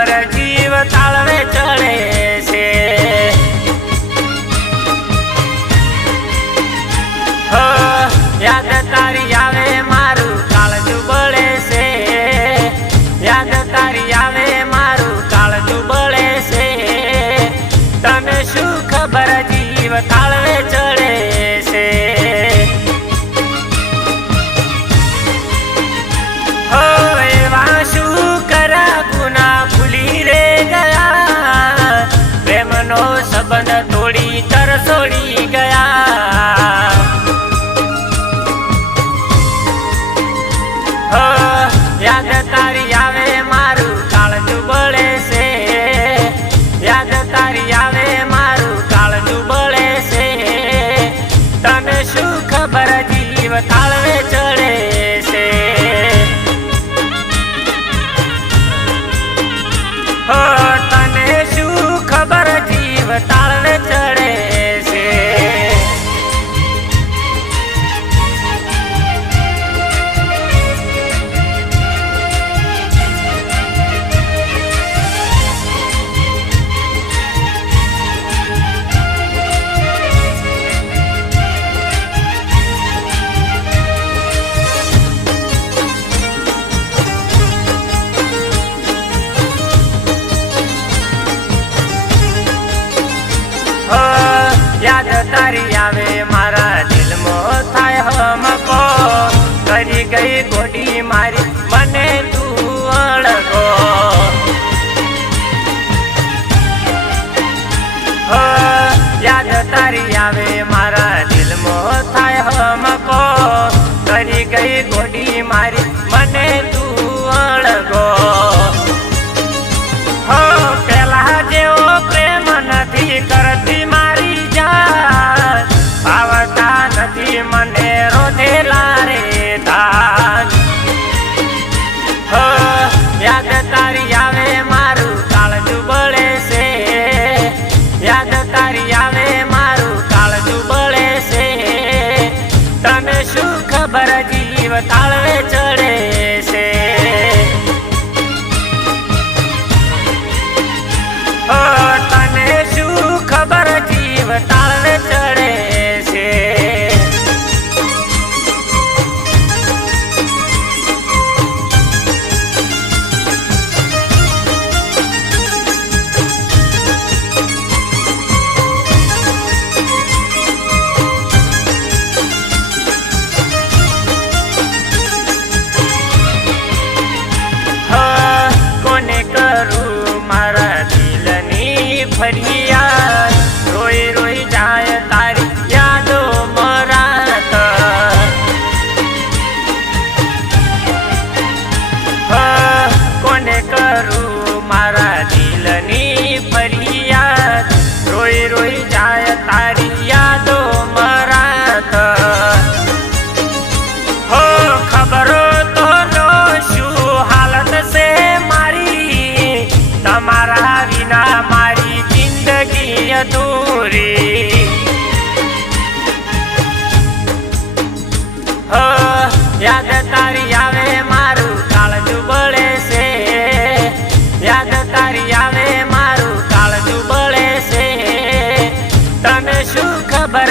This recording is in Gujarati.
ખબર જીવ તાળવે ચડે છે। હો યાદ તારી આવે મારું કાળજું બળે છે, યાદ તારી આવે મારું કાળજું બળે છે। તને શું ખબર જીવ તાળવે ચડે છે। હો એવા શું કરા ગુના ભૂલી રે ગયા, પ્રેમનો સંબંધ તોડી તરસોડી ગયા। હો યાદ તારી આવે મારું કાળજું બળે છે, યાદ તારી આવે મારું કાળજું બળે છે। તને શું ખબર જીવ તાળવે ચડે છે। હો તને શું ખબર જીવ તાળવે ચડે છે। યાદ તારી આવે મારા દિલમાં થાય હમકો, કરી ગઈ ગોડી મારી મને તું અળગો। યાદ તારી આવે મારા દિલમાં થાય હમકો, કરી ગઈ ગોડી મારી મને તું અળગો। હો પેલા જેવો પ્રેમ નથી કરતી મારી જાન, આવતા નથી મને રોધેલા રે ધાન। હો યાદ તારી આવે મારું કાળજું બળે છે, યાદ તારી આવે મારું કાળજું બળે છે। તને શું ખબર જીવ તાળવે ચડે છે। હો તને શું ખબર જીવ તાળવે ચડે છે। કોને કરું મારા દિલની ફરિયાદ, રોઈ રોઈ જાય તારી યાદો મરાત। કોને કરું મારા દિલની ફરિયાદ, રોઈ રોઈ જાય તારી યાદો મરાત। હો ખબરો તો લો શું હાલત છે મારી, તમારા વિના મારી જિંદગી અધૂરી। હો યાદ તારી આવે મારું કાળજું બળે છે, યાદ તારી આવે મારું કાળજું બળે છે। તને શું ખબર